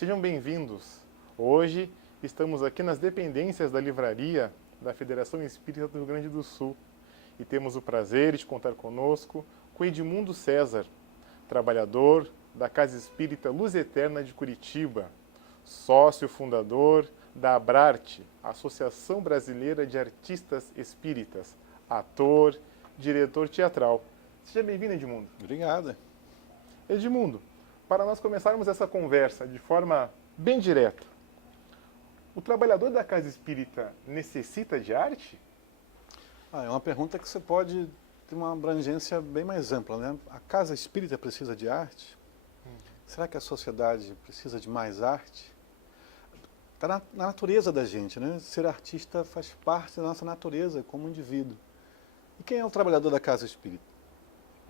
Sejam bem-vindos. Hoje estamos aqui nas dependências da livraria da Federação Espírita do Rio Grande do Sul e temos o prazer de contar conosco com Edmundo César, trabalhador da Casa Espírita Luz Eterna de Curitiba, sócio fundador da Abrarte, Associação Brasileira de Artistas Espíritas, ator, diretor teatral. Seja bem-vindo, Edmundo. Obrigado. Edmundo, para nós começarmos essa conversa de forma bem direta, o trabalhador da Casa Espírita necessita de arte? É uma pergunta que você pode ter uma abrangência bem mais ampla, né? A Casa Espírita precisa de arte? Será que a sociedade precisa de mais arte? Está na natureza da gente, né? Ser artista faz parte da nossa natureza como indivíduo. E quem é o trabalhador da Casa Espírita?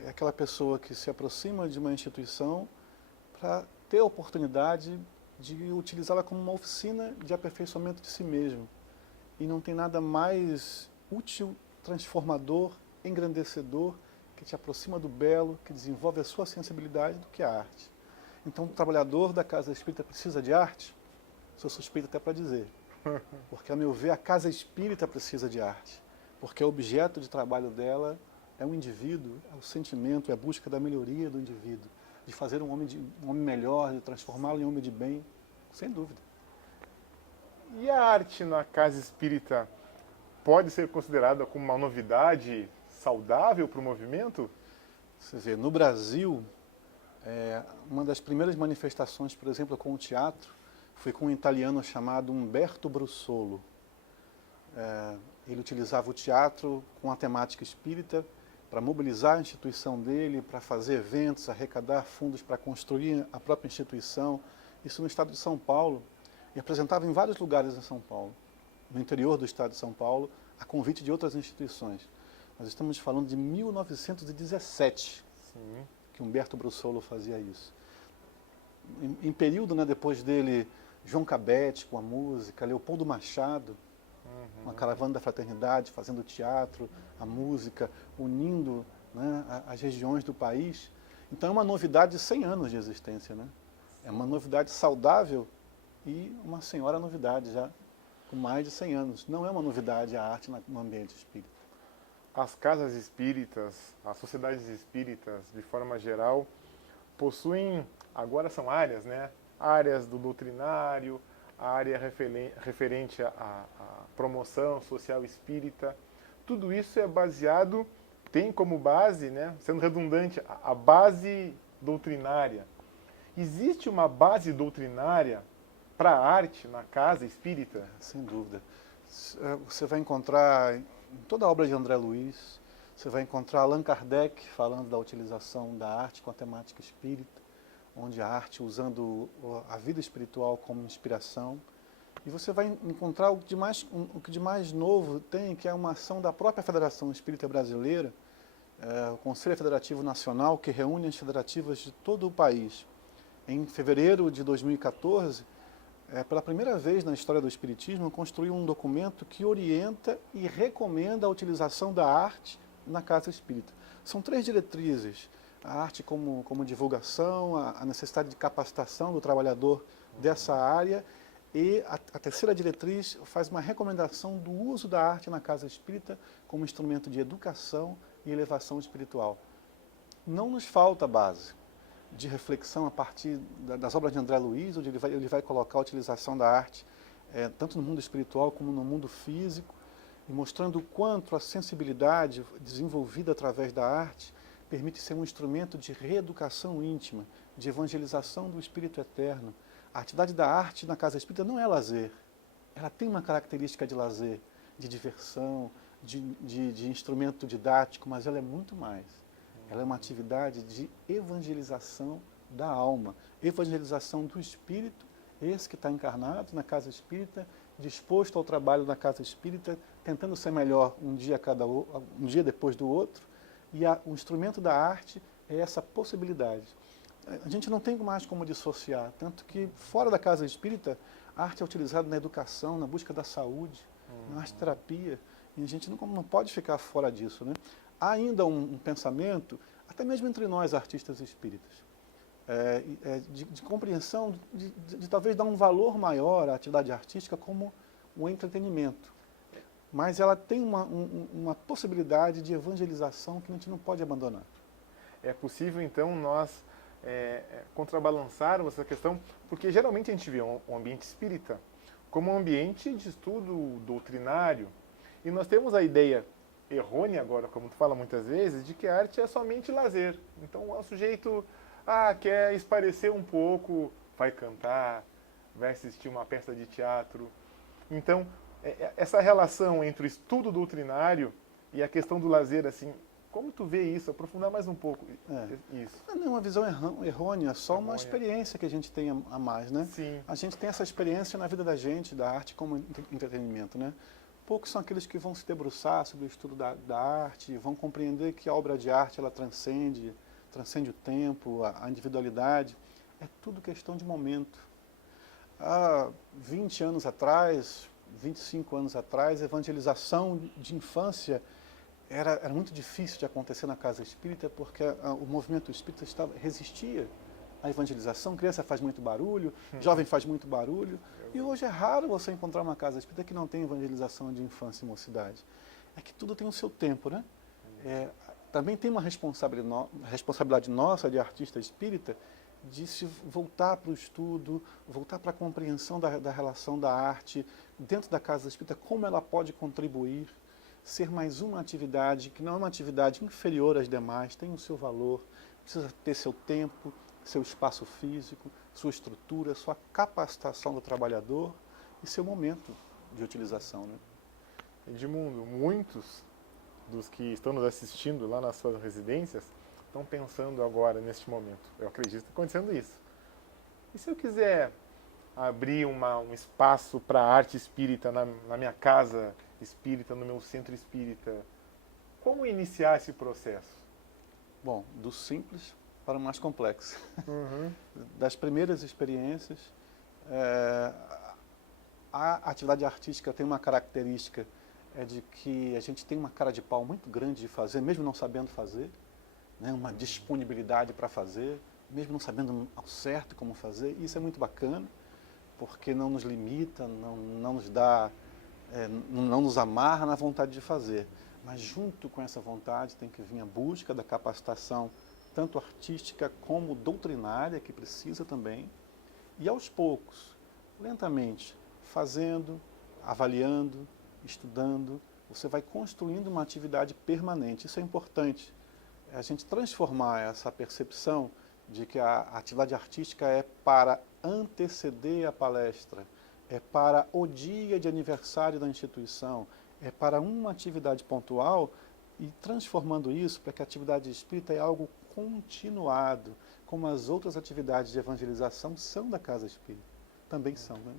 É aquela pessoa que se aproxima de uma instituição para ter a oportunidade de utilizá-la como uma oficina de aperfeiçoamento de si mesmo. E não tem nada mais útil, transformador, engrandecedor, que te aproxima do belo, que desenvolve a sua sensibilidade do que a arte. Então, o trabalhador da Casa Espírita precisa de arte? Sou suspeito até para dizer. Porque, a meu ver, a Casa Espírita precisa de arte. Porque o objeto de trabalho dela é o indivíduo, é o sentimento, é a busca da melhoria do indivíduo, de fazer um homem melhor, de transformá-lo em homem de bem, sem dúvida. E a arte na Casa Espírita pode ser considerada como uma novidade saudável para o movimento? Você vê, no Brasil, uma das primeiras manifestações, por exemplo, com o teatro, foi com um italiano chamado Umberto Brussolo. Ele utilizava o teatro com a temática espírita para mobilizar a instituição dele, para fazer eventos, arrecadar fundos para construir a própria instituição, isso no estado de São Paulo, e apresentava em vários lugares em São Paulo, no interior do estado de São Paulo, a convite de outras instituições. Nós estamos falando de 1917, Sim. que Umberto Brussolo fazia isso. Em período, né, depois dele, João Cabete com a música, Leopoldo Machado, uma caravana da fraternidade, fazendo teatro, a música, unindo, né, as regiões do país. Então é uma novidade de 100 anos de existência, né? É uma novidade saudável e uma senhora novidade já com mais de 100 anos. Não é uma novidade a arte no ambiente espírita. As casas espíritas, as sociedades espíritas, de forma geral, possuem, agora são áreas, né? Áreas do doutrinário, a área referente à promoção social espírita. Tudo isso é baseado, tem como base, né, sendo redundante, a base doutrinária. Existe uma base doutrinária para a arte na casa espírita? Sem dúvida. Você vai encontrar em toda a obra de André Luiz, você vai encontrar Allan Kardec falando da utilização da arte com a temática espírita, onde a arte usando a vida espiritual como inspiração. E você vai encontrar o que de mais novo tem, que é uma ação da própria Federação Espírita Brasileira, o Conselho Federativo Nacional, que reúne as federativas de todo o país. Em fevereiro de 2014, pela primeira vez na história do Espiritismo, construiu um documento que orienta e recomenda a utilização da arte na Casa Espírita. São 3 diretrizes: a arte como divulgação, a necessidade de capacitação do trabalhador dessa área, e a terceira diretriz faz uma recomendação do uso da arte na Casa Espírita como instrumento de educação e elevação espiritual. Não nos falta base de reflexão a partir das obras de André Luiz, onde ele vai colocar a utilização da arte tanto no mundo espiritual como no mundo físico, e mostrando o quanto a sensibilidade desenvolvida através da arte permite ser um instrumento de reeducação íntima, de evangelização do espírito eterno. A atividade da arte na Casa Espírita não é lazer. Ela tem uma característica de lazer, de diversão, de instrumento didático, mas ela é muito mais. Ela é uma atividade de evangelização da alma, evangelização do espírito, esse que está encarnado na Casa Espírita, disposto ao trabalho na Casa Espírita, tentando ser melhor um dia depois do outro, e o instrumento da arte é essa possibilidade. A gente não tem mais como dissociar, tanto que fora da Casa Espírita, a arte é utilizada na educação, na busca da saúde, na arte-terapia, e a gente não pode ficar fora disso, né? Há ainda um pensamento, até mesmo entre nós artistas espíritas, de compreensão, de talvez dar um valor maior à atividade artística como um entretenimento. Mas ela tem uma possibilidade de evangelização que a gente não pode abandonar. É possível, então, nós contrabalançarmos essa questão, porque geralmente a gente vê um ambiente espírita como um ambiente de estudo doutrinário, e nós temos a ideia errônea agora, como tu fala muitas vezes, de que a arte é somente lazer. Então, o sujeito quer espairecer um pouco, vai cantar, vai assistir uma peça de teatro. Então, essa relação entre o estudo doutrinário e a questão do lazer, assim, como tu vê isso? Aprofundar mais um pouco isso. Não é uma visão errônea, só uma experiência que a gente tem a mais, né? Sim. A gente tem essa experiência na vida da gente, da arte como entretenimento, né? Poucos são aqueles que vão se debruçar sobre o estudo da arte, vão compreender que a obra de arte ela transcende o tempo, a individualidade. É tudo questão de momento. Há 20 anos atrás, 25 anos atrás, a evangelização de infância era muito difícil de acontecer na casa espírita, porque o movimento espírita resistia à evangelização. Criança faz muito barulho, jovem faz muito barulho. E hoje é raro você encontrar uma casa espírita que não tem evangelização de infância e mocidade. É que tudo tem o seu tempo, né? Também tem uma responsabilidade nossa, de artista espírita, de se voltar para o estudo, voltar para a compreensão da relação da arte dentro da casa espírita, como ela pode contribuir, ser mais uma atividade que não é uma atividade inferior às demais, tem o seu valor, precisa ter seu tempo, seu espaço físico, sua estrutura, sua capacitação do trabalhador e seu momento de utilização, né? Edmundo, muitos dos que estão nos assistindo lá nas suas residências estão pensando agora, neste momento. Eu acredito que está acontecendo isso. E se eu quiser abrir um espaço para arte espírita na minha casa espírita, no meu centro espírita, como iniciar esse processo? Bom, do simples para o mais complexo. Das primeiras experiências, a atividade artística tem uma característica, de que a gente tem uma cara de pau muito grande de fazer, mesmo não sabendo fazer, né? Uma disponibilidade para fazer, mesmo não sabendo ao certo como fazer. Isso é muito bacana, porque não nos limita, não nos dá, não nos amarra na vontade de fazer. Mas junto com essa vontade tem que vir a busca da capacitação, tanto artística como doutrinária, que precisa também, e aos poucos, lentamente, fazendo, avaliando, estudando, você vai construindo uma atividade permanente. Isso é importante, a gente transformar essa percepção de que a atividade artística é para anteceder a palestra, é para o dia de aniversário da instituição, é para uma atividade pontual, e transformando isso para que a atividade espírita é algo continuado, como as outras atividades de evangelização são da casa espírita. Também são, né?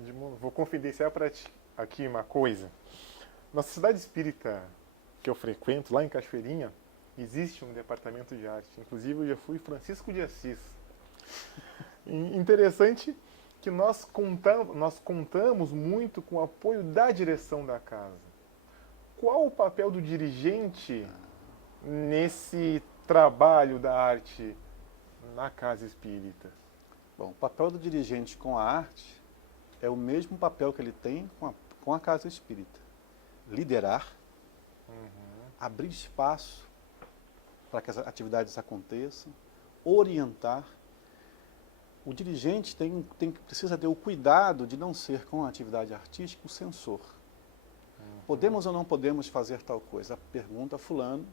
Edmundo, vou confidenciar para ti aqui uma coisa. Na sociedade espírita que eu frequento, lá em Cachoeirinha, existe um departamento de arte. Inclusive, eu já fui Francisco de Assis. Interessante que nós contamos muito com o apoio da direção da casa. Qual o papel do dirigente nesse trabalho da arte na casa espírita? Bom, o papel do dirigente com a arte é o mesmo papel que ele tem com a casa espírita. Liderar, abrir espaço para que as atividades aconteçam, orientar. O dirigente precisa ter o cuidado de não ser, com a atividade artística, o censor. Podemos ou não podemos fazer tal coisa? Pergunta a fulano,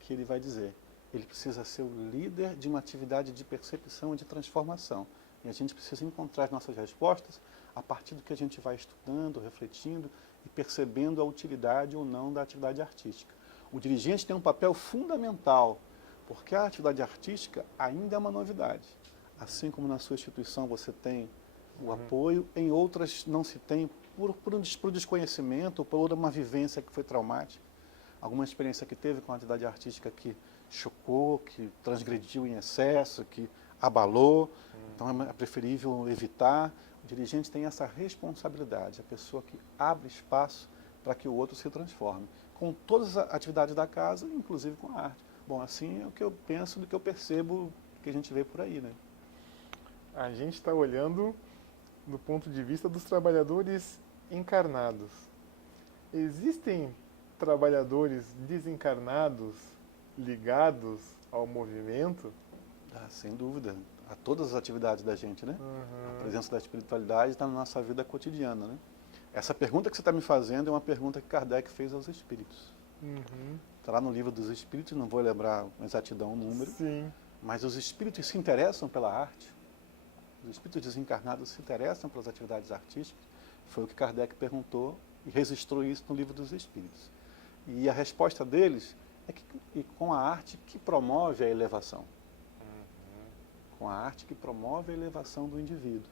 que ele vai dizer. Ele precisa ser o líder de uma atividade de percepção e de transformação. E a gente precisa encontrar as nossas respostas a partir do que a gente vai estudando, refletindo e percebendo a utilidade ou não da atividade artística. O dirigente tem um papel fundamental, porque a atividade artística ainda é uma novidade. Assim como na sua instituição você tem o apoio, em outras não se tem por desconhecimento ou por uma vivência que foi traumática. Alguma experiência que teve com a atividade artística que chocou, que transgrediu em excesso, que abalou. Então é preferível evitar. O dirigente tem essa responsabilidade, a pessoa que abre espaço para que o outro se transforme, com todas as atividades da casa, inclusive com a arte. Bom, assim é o que eu penso, do que eu percebo que a gente vê por aí, né? A gente está olhando do ponto de vista dos trabalhadores encarnados. Existem trabalhadores desencarnados ligados ao movimento? Sem dúvida, a todas as atividades da gente, né? Uhum. A presença da espiritualidade está na nossa vida cotidiana, né? Essa pergunta que você está me fazendo é uma pergunta que Kardec fez aos espíritos. Uhum. Está lá no livro dos espíritos, não vou lembrar com exatidão o número, Sim. mas os espíritos se interessam pela arte, os espíritos desencarnados se interessam pelas atividades artísticas, foi o que Kardec perguntou e registrou isso no livro dos espíritos. E a resposta deles é que com a arte que promove a elevação. Com a arte que promove a elevação do indivíduo.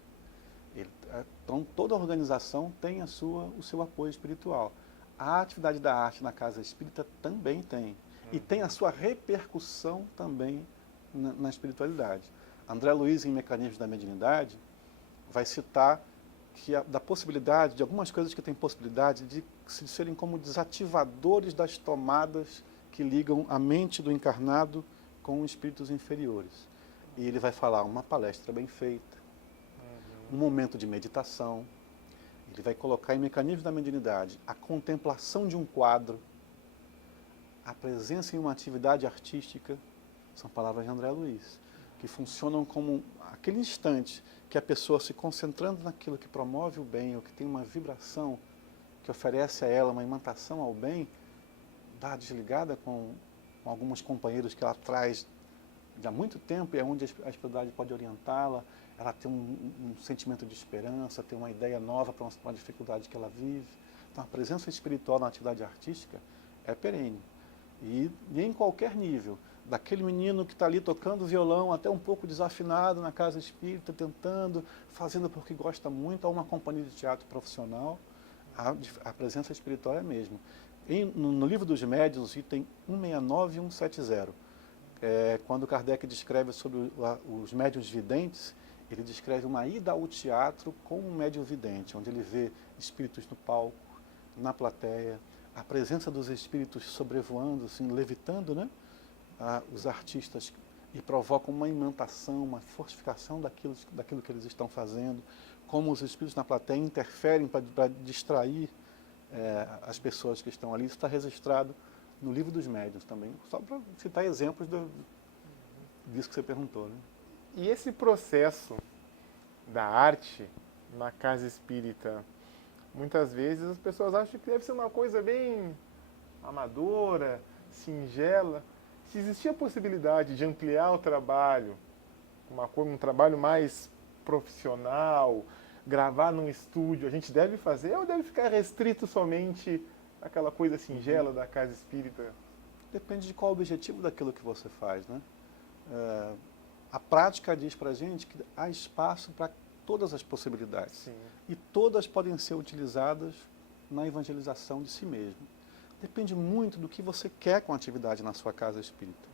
Então, toda organização tem o seu apoio espiritual. A atividade da arte na casa espírita também tem. E tem a sua repercussão também na espiritualidade. André Luiz, em Mecanismos da Mediunidade, vai citar da possibilidade, de algumas coisas que têm possibilidade de serem como desativadores das tomadas que ligam a mente do encarnado com espíritos inferiores. E ele vai falar uma palestra bem feita, um momento de meditação. Ele vai colocar em Mecanismos da Mediunidade a contemplação de um quadro, a presença em uma atividade artística, são palavras de André Luiz, que funcionam como aquele instante que a pessoa se concentrando naquilo que promove o bem, ou que tem uma vibração que oferece a ela uma imantação ao bem, dá desligada com alguns companheiros que ela traz há muito tempo e é onde a espiritualidade pode orientá-la, ela tem um sentimento de esperança, tem uma ideia nova para uma dificuldade que ela vive. Então a presença espiritual na atividade artística é perene. E em qualquer nível, daquele menino que está ali tocando violão, até um pouco desafinado na casa espírita, tentando, fazendo porque gosta muito, a uma companhia de teatro profissional, a presença espiritual é a mesma. No livro dos médiuns, item 169 e 170, quando Kardec descreve sobre os médiuns videntes, ele descreve uma ida ao teatro com um médium vidente, onde ele vê espíritos no palco, na plateia, a presença dos espíritos sobrevoando, assim, levitando, né? Os artistas, e provocam uma imantação, uma fortificação daquilo que eles estão fazendo, como os espíritos na plateia interferem para distrair as pessoas que estão ali. Isso está registrado no livro dos médiuns também, só para citar exemplos disso que você perguntou, né? E esse processo da arte na casa espírita, muitas vezes as pessoas acham que deve ser uma coisa bem amadora, singela. Se existia a possibilidade de ampliar o trabalho, um trabalho mais profissional, gravar num estúdio, a gente deve fazer ou deve ficar restrito somente àquela coisa singela da casa espírita? Depende de qual o objetivo daquilo que você faz, né? A prática diz para a gente que há espaço para todas as possibilidades. Sim. E todas podem ser utilizadas na evangelização de si mesmo. Depende muito do que você quer com a atividade na sua casa espírita.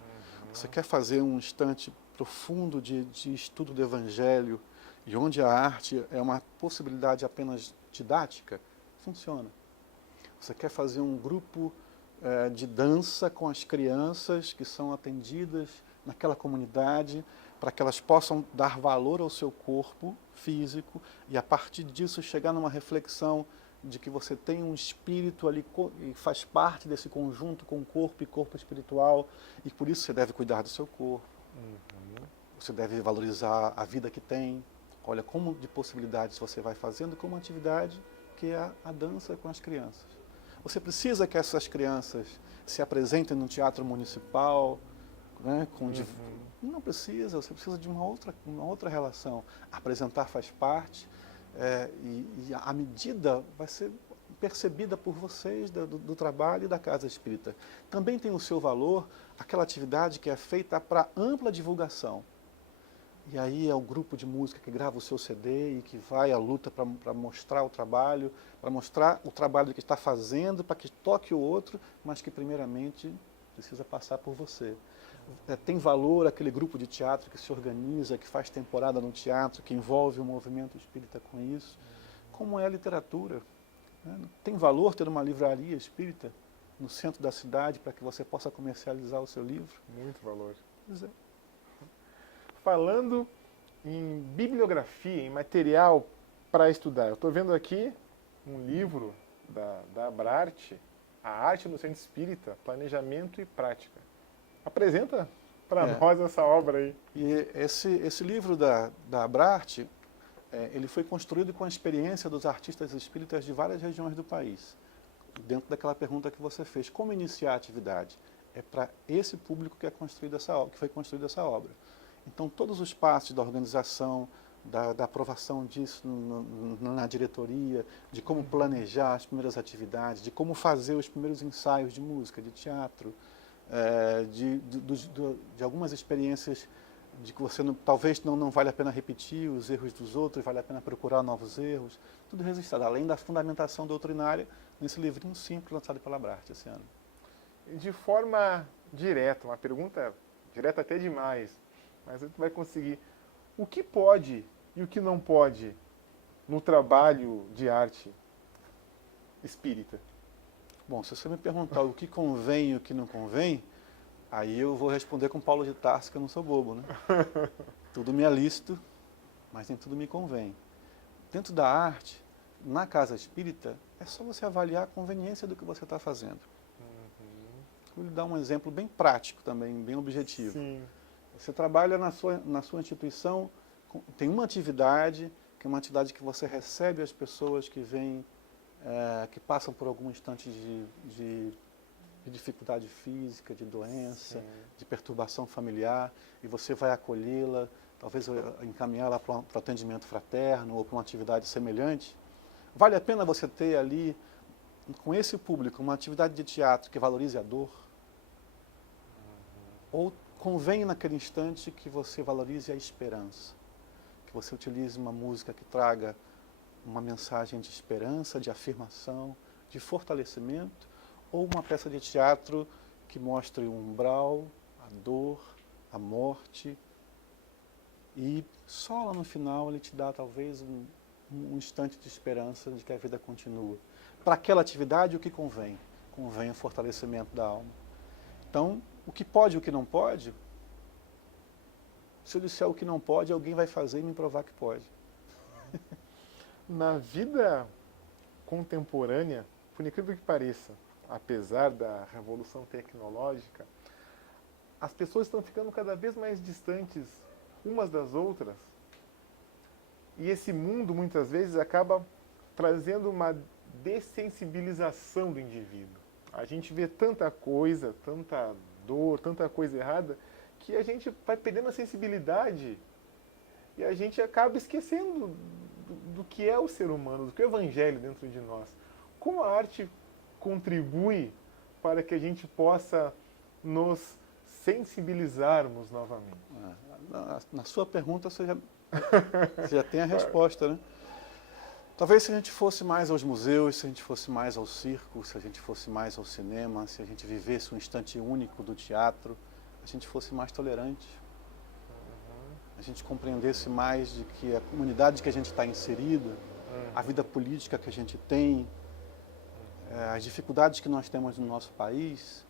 Você quer fazer um instante profundo de estudo do Evangelho, e onde a arte é uma possibilidade apenas didática? Funciona. Você quer fazer um grupo de dança com as crianças que são atendidas naquela comunidade, para que elas possam dar valor ao seu corpo físico e, a partir disso, chegar numa reflexão de que você tem um espírito ali e faz parte desse conjunto com corpo e corpo espiritual, e por isso você deve cuidar do seu corpo. Você deve valorizar a vida que tem. Olha como de possibilidades você vai fazendo como atividade que é a dança com as crianças. Você precisa que essas crianças se apresentem no teatro municipal, né, não precisa, você precisa de uma outra relação. Apresentar faz parte, e a medida vai ser percebida por vocês do trabalho e da casa espírita. Também tem o seu valor aquela atividade que é feita para ampla divulgação. E aí é o grupo de música que grava o seu CD e que vai à luta para mostrar o trabalho, para mostrar o trabalho que está fazendo, para que toque o outro, mas que primeiramente precisa passar por você. Tem valor aquele grupo de teatro que se organiza, que faz temporada no teatro, que envolve o movimento espírita com isso. Como é a literatura? Né? Tem valor ter uma livraria espírita no centro da cidade para que você possa comercializar o seu livro? Muito valor. Pois é. falando em bibliografia, em material para estudar. Eu estou vendo aqui um livro da Abrarte, A Arte no Centro Espírita, Planejamento e Prática. Apresenta para nós essa obra aí. E esse livro da Abrarte, ele foi construído com a experiência dos artistas espíritas de várias regiões do país. Dentro daquela pergunta que você fez, como iniciar a atividade? É para esse público que foi construída essa obra. Então, todos os passos da organização, da aprovação disso na diretoria, de como planejar as primeiras atividades, de como fazer os primeiros ensaios de música, de teatro, de algumas experiências de que você talvez não vale a pena repetir os erros dos outros, vale a pena procurar novos erros, tudo registrado, além da fundamentação doutrinária nesse livrinho simples lançado pela Abrarte esse ano. De forma direta, uma pergunta direta até demais, mas a gente vai conseguir. O que pode e o que não pode no trabalho de arte espírita? Bom, se você me perguntar o que convém e o que não convém, aí eu vou responder com Paulo de Tarso, que eu não sou bobo, né? Tudo me é lícito, mas nem tudo me convém. Dentro da arte, na casa espírita, é só você avaliar a conveniência do que você está fazendo. Vou lhe dar um exemplo bem prático também, bem objetivo. Sim. Você trabalha na sua instituição, tem uma atividade, que é uma atividade que você recebe as pessoas que vêm, que passam por algum instante de dificuldade física, de doença, Sim. de perturbação familiar, e você vai acolhê-la, talvez encaminhá-la para um atendimento fraterno ou para uma atividade semelhante. Vale a pena você ter ali, com esse público, uma atividade de teatro que valorize a dor? Ou convém naquele instante que você valorize a esperança? Que você utilize uma música que traga uma mensagem de esperança, de afirmação, de fortalecimento, ou uma peça de teatro que mostre o umbral, a dor, a morte, e só lá no final ele te dá talvez um instante de esperança de que a vida continua. Para aquela atividade, o que convém? Convém o fortalecimento da alma. Então, o que pode e o que não pode, se eu disser o que não pode, alguém vai fazer e me provar que pode. Na vida contemporânea, por incrível que pareça, apesar da revolução tecnológica, as pessoas estão ficando cada vez mais distantes umas das outras. E esse mundo, muitas vezes, acaba trazendo uma dessensibilização do indivíduo. A gente vê tanta coisa, tanta dor, tanta coisa errada, que a gente vai perdendo a sensibilidade e a gente acaba esquecendo do que é o ser humano, do que é o evangelho dentro de nós. Como a arte contribui para que a gente possa nos sensibilizarmos novamente? Na sua pergunta você já tem a resposta, né? Talvez se a gente fosse mais aos museus, se a gente fosse mais ao circo, se a gente fosse mais ao cinema, se a gente vivesse um instante único do teatro, a gente fosse mais tolerante. A gente compreendesse mais de que a comunidade que a gente está inserida, a vida política que a gente tem, as dificuldades que nós temos no nosso país,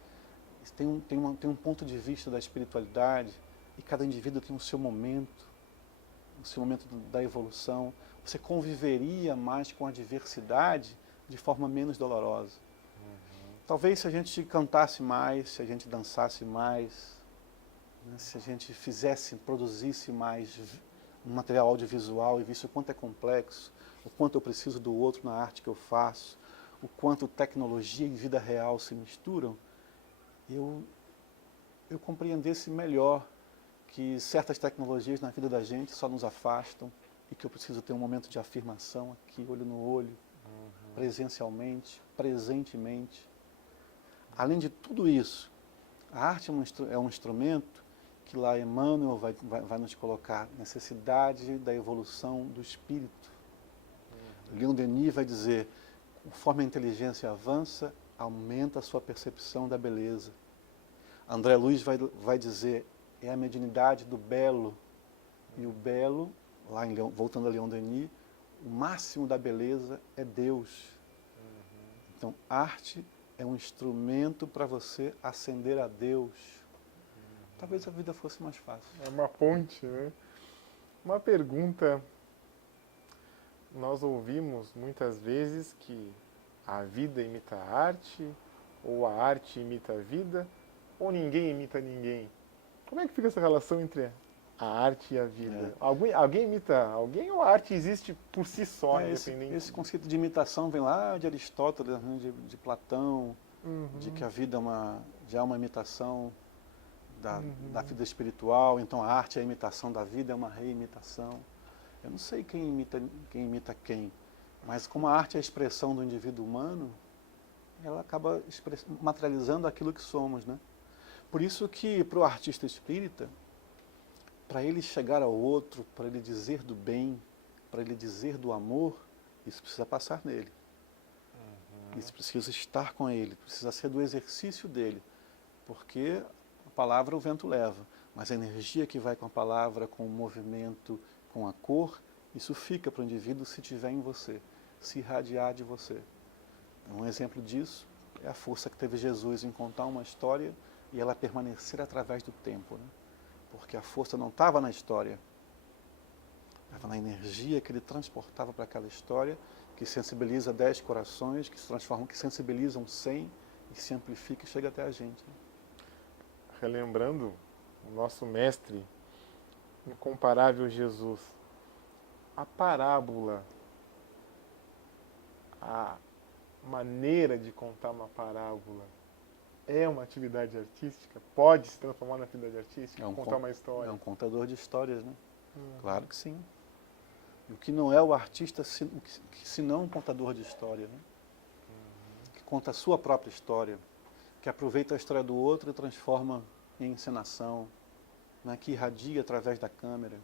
tem um ponto de vista da espiritualidade, e cada indivíduo tem o seu momento da evolução. Você conviveria mais com a diversidade de forma menos dolorosa. Talvez se a gente cantasse mais, se a gente dançasse mais, né, se a gente produzisse mais um material audiovisual e visse o quanto é complexo, o quanto eu preciso do outro na arte que eu faço, o quanto tecnologia e vida real se misturam, eu compreendesse melhor que certas tecnologias na vida da gente só nos afastam e que eu preciso ter um momento de afirmação aqui, olho no olho, presencialmente, presentemente. Além de tudo isso, a arte é um instrumento que lá Emmanuel vai nos colocar necessidade da evolução do espírito. Leon Denis vai dizer, conforme a inteligência avança, aumenta a sua percepção da beleza. André Luiz vai dizer, é a mediunidade do belo. E o belo, voltando a Leon Denis, o máximo da beleza é Deus. Então, arte é um instrumento para você ascender a Deus. talvez a vida fosse mais fácil. É uma ponte, né? Uma pergunta, nós ouvimos muitas vezes que a vida imita a arte, ou a arte imita a vida, ou ninguém imita ninguém. Como é que fica essa relação entre a arte e a vida? Alguém imita alguém ou a arte existe por si só, independente? Esse conceito de imitação vem lá de Aristóteles, né, de Platão, de que a vida já é uma imitação da vida espiritual, então a arte é a imitação da vida, é uma reimitação. Eu não sei quem imita quem, mas como a arte é a expressão do indivíduo humano, ela acaba materializando aquilo que somos, né? Por isso que para o artista espírita, para ele chegar ao outro, para ele dizer do bem, para ele dizer do amor, isso precisa passar nele. Isso precisa estar com ele, precisa ser do exercício dele, porque a palavra o vento leva, mas a energia que vai com a palavra, com o movimento, com a cor, isso fica para o indivíduo se tiver em você, se irradiar de você. Um exemplo disso é a força que teve Jesus em contar uma história e ela permanecer através do tempo, né? Porque a força não estava na história, estava na energia que ele transportava para aquela história, que sensibiliza 10 corações, que se transformam, que sensibilizam 100 e se amplifica e chega até a gente, né? Relembrando o nosso mestre incomparável Jesus, a parábola, a maneira de contar uma parábola é uma atividade artística? Pode se transformar na atividade artística? Contar uma história? É um contador de histórias, né? Claro que sim. E o que não é o artista senão um contador de história, né? Que conta a sua própria história, que aproveita a história do outro e transforma em encenação, né? Que irradia através da câmera,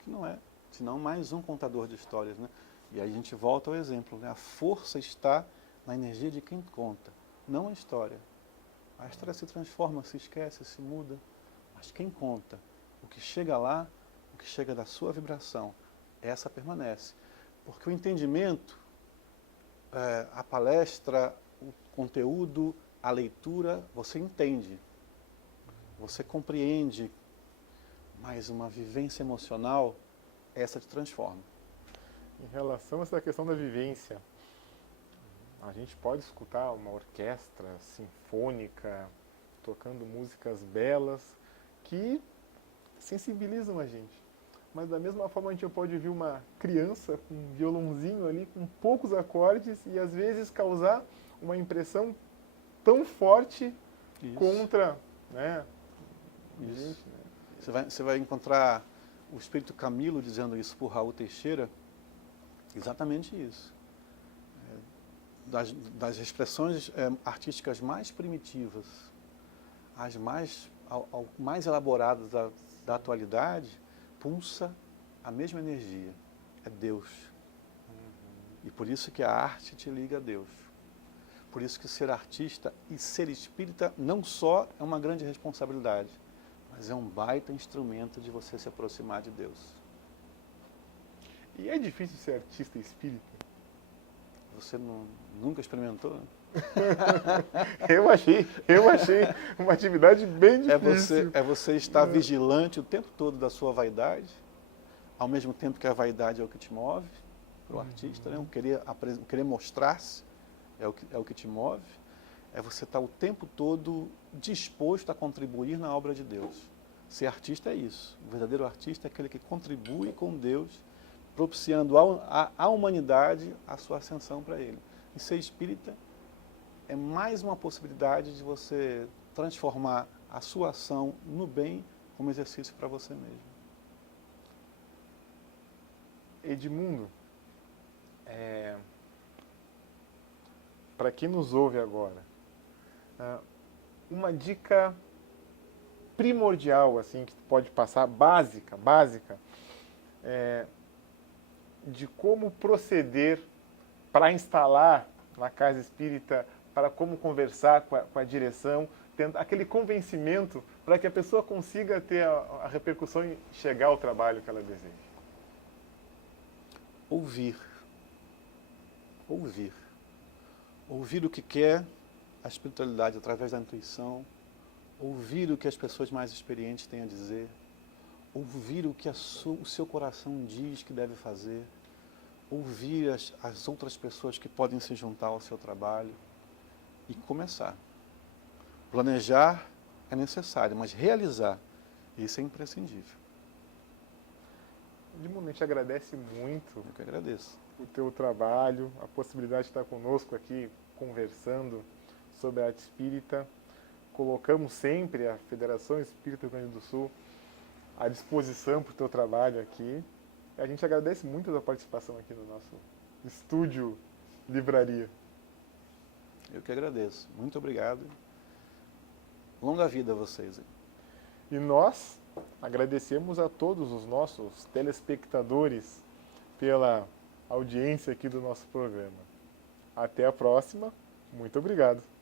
que não é, senão mais um contador de histórias, né? E aí a gente volta ao exemplo, né? A força está na energia de quem conta, não a história. A história se transforma, se esquece, se muda, mas quem conta, o que chega lá, o que chega da sua vibração, essa permanece. Porque o entendimento, a palestra, o conteúdo, a leitura, você entende, você compreende, mas uma vivência emocional, essa te transforma. Em relação a essa questão da vivência, a gente pode escutar uma orquestra sinfônica tocando músicas belas que sensibilizam a gente. Mas da mesma forma a gente pode ouvir uma criança com um violãozinho ali, com poucos acordes, e às vezes causar uma impressão tão forte contra, né? Gente, né? Você vai encontrar o espírito Camilo dizendo isso por Raul Teixeira, exatamente isso. Das expressões artísticas mais primitivas, as mais elaboradas da atualidade, pulsa a mesma energia, é Deus. E por isso que a arte te liga a Deus. Por isso que ser artista e ser espírita não só é uma grande responsabilidade, mas é um baita instrumento de você se aproximar de Deus. E é difícil ser artista espírita? Você nunca experimentou, né? Eu achei uma atividade bem difícil. É você estar vigilante o tempo todo da sua vaidade, ao mesmo tempo que a vaidade é o que te move, para o artista, né? O querer mostrar-se é o que te move. É você estar o tempo todo disposto a contribuir na obra de Deus. Ser artista é isso. O verdadeiro artista é aquele que contribui com Deus, propiciando à humanidade a sua ascensão para Ele. E ser espírita é mais uma possibilidade de você transformar a sua ação no bem como exercício para você mesmo. Edmundo, para quem nos ouve agora, uma dica primordial, assim, que pode passar, básica, de como proceder para instalar na casa espírita, para como conversar com a direção, tendo aquele convencimento para que a pessoa consiga ter a repercussão e chegar ao trabalho que ela deseja. Ouvir. Ouvir o que quer a espiritualidade através da intuição, ouvir o que as pessoas mais experientes têm a dizer, ouvir o que o seu coração diz que deve fazer, ouvir as outras pessoas que podem se juntar ao seu trabalho e começar. Planejar é necessário, mas realizar, isso é imprescindível. Edmundo, a gente agradece muito Eu que agradeço. o teu trabalho, a possibilidade de estar conosco aqui conversando sobre a arte espírita. Colocamos sempre a Federação Espírita do Rio Grande do Sul à disposição para o teu trabalho aqui. E a gente agradece muito a tua participação aqui no nosso estúdio Livraria. Eu que agradeço. Muito obrigado. Longa vida a vocês. E nós agradecemos a todos os nossos telespectadores pela audiência aqui do nosso programa. Até a próxima. Muito obrigado.